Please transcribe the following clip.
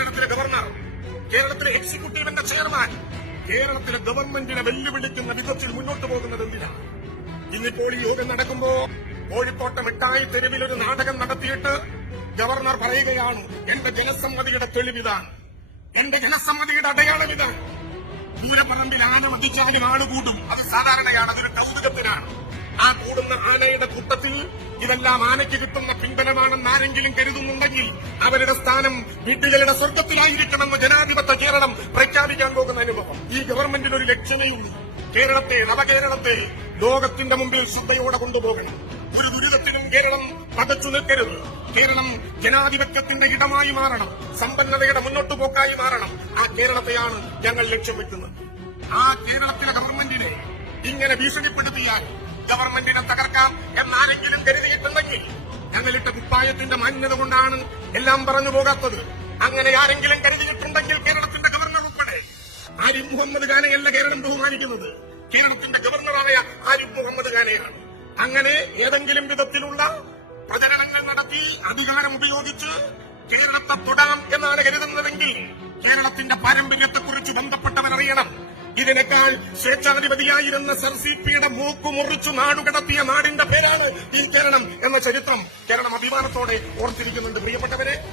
കേരളത്തിലെ ഗവർണർ കേരളത്തിലെ എക്സിക്യൂട്ടീവ് എന്ന ചെയർമാൻ കേരളത്തിലെ ഗവൺമെന്റിനെ വെല്ലുവിളിക്കുന്ന വിധത്തിൽ മുന്നോട്ട് പോകുന്നത് എന്തിനാണ് ഇന്നിപ്പോൾ ഈ യോഗം നടക്കുമ്പോ കോഴിക്കോട്ടെ മിഠായി തെരുവിൽ ഒരു നാടകം നടത്തിയിട്ട് ഗവർണർ പറയുകയാണ് എന്റെ ജനസമ്മതിയുടെ തെളിവിതാണ്. എന്റെ ജനസമ്മതിയുടെ അടയാളം ഇതാണ്. പൂരപ്പറമ്പിൽ ആന മതിച്ചാലും ആൾ കൂടും. അത് സാധാരണയാണ് അതൊരു കൗതുകത്തിനാണ്. ആ കൂടുന്ന ആനയുടെ കൂട്ടത്തിൽ ഇതെല്ലാം ആനയ്ക്ക് കിട്ടുന്ന പിന്തുണമാണെന്ന് ആരെങ്കിലും കരുതുന്നുണ്ടെങ്കിൽ അവരുടെ സ്ഥാനം വീട്ടിലെ സ്വർഗത്തിലായിരിക്കണമെന്ന് ജനാധിപത്യ കേരളം പ്രഖ്യാപിക്കാൻ പോകുന്ന അനുഭവം. ഈ ഗവൺമെന്റിന് ഒരു ലക്ഷ്യമേയുള്ളൂ കേരളത്തെ നവകേരളത്തെ ലോകത്തിന്റെ മുമ്പിൽ ശ്രദ്ധയോടെ കൊണ്ടുപോകണം. ഒരു ദുരിതത്തിനും കേരളം പതച്ചു നിൽക്കരുത്. കേരളം ജനാധിപത്യത്തിന്റെ ഇടമായി മാറണം. സമ്പന്നതയുടെ മുന്നോട്ടു പോക്കായി മാറണം. ആ കേരളത്തെയാണ് ഞങ്ങൾ ലക്ഷ്യം വെക്കുന്നത്. ആ കേരളത്തിലെ ഗവൺമെന്റിനെ ഇങ്ങനെ ഭീഷണിപ്പെടുത്തിയാൽ ഗവൺമെന്റിനെ തകർക്കാം എന്നാരെങ്കിലും കരുതിയിട്ടുണ്ടെങ്കിൽ ഞങ്ങളിട്ട കുപ്പായത്തിന്റെ മാന്യത കൊണ്ടാണ് എല്ലാം പറഞ്ഞു പോകാത്തത്. അങ്ങനെ ആരെങ്കിലും കരുതിയിട്ടുണ്ടെങ്കിൽ കേരളത്തിന്റെ ഗവർണർ ഉൾപ്പെടെ ആരിഫ് മുഹമ്മദ് ഖാനെയല്ല കേരളം ബഹുമാനിക്കുന്നത്. കേരളത്തിന്റെ ഗവർണറായ ആരിഫ് മുഹമ്മദ് ഖാനെയാണ്. അങ്ങനെ ഏതെങ്കിലും വിധത്തിലുള്ള പ്രചരണങ്ങൾ നടത്തി അധികാരം ഉപയോഗിച്ച് കേരളത്തെ തൊടാം എന്നാണ് കരുതുന്നതെങ്കിൽ കേരളത്തിന്റെ പാരമ്പര്യത്തെക്കുറിച്ച് ബന്ധപ്പെട്ടവർ അറിയണം ഇതിനേക്കാൾ സ്വേച്ഛാധിപതിയായിരുന്ന സർ സി പിയുടെ മൂക്കു മുറിച്ചു നാടുകടത്തിയ നാടിന്റെ പേരാണ് ഈ കേരളം എന്ന ചരിത്രം കേരളം അഭിമാനത്തോടെ ഓർത്തിരിക്കുന്നുണ്ട്. പ്രിയപ്പെട്ടവരെ